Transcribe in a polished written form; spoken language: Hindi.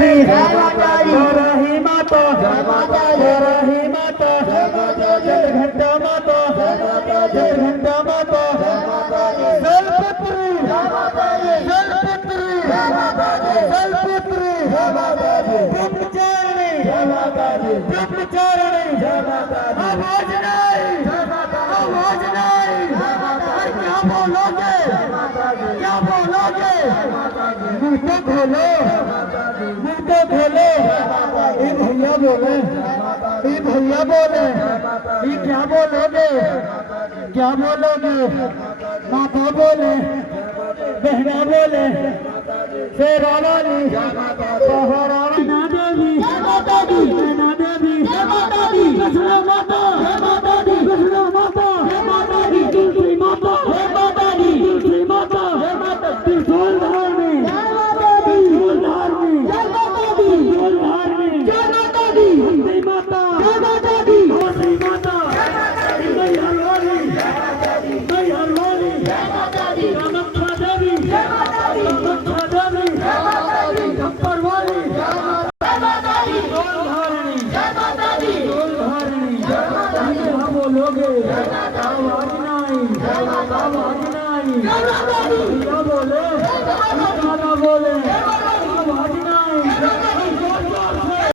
दी रही माता रही माता जल घंटा माता जल घंटा माता जलपुत्री जलपुत्री जलपुत्री ब्रह्मचारिणी ब्रह्मचारिणी आवाज नहीं आवाज नहीं क्या बोलोगे क्या बोलोगे मुंह तो खोलो मुंह तो खोलो ये भैया बोले ये भैया बोले ये क्या बोलोगे माता बोले बहना बोले शेरा वाली महारानी देवी माता दी माता दी कृष्ण माता कृष्ण माता तुलसी माता तुलसी माता त्रिशूल धारणी त्रिशूल धारणी त्रिशूल धारणी वंदे माता वंदे माता मैहर वाली कामाख्या देवी गब्बर वाली त्रिशूल धारणी क्या बोलोगे आवाज नहीं क्या बोले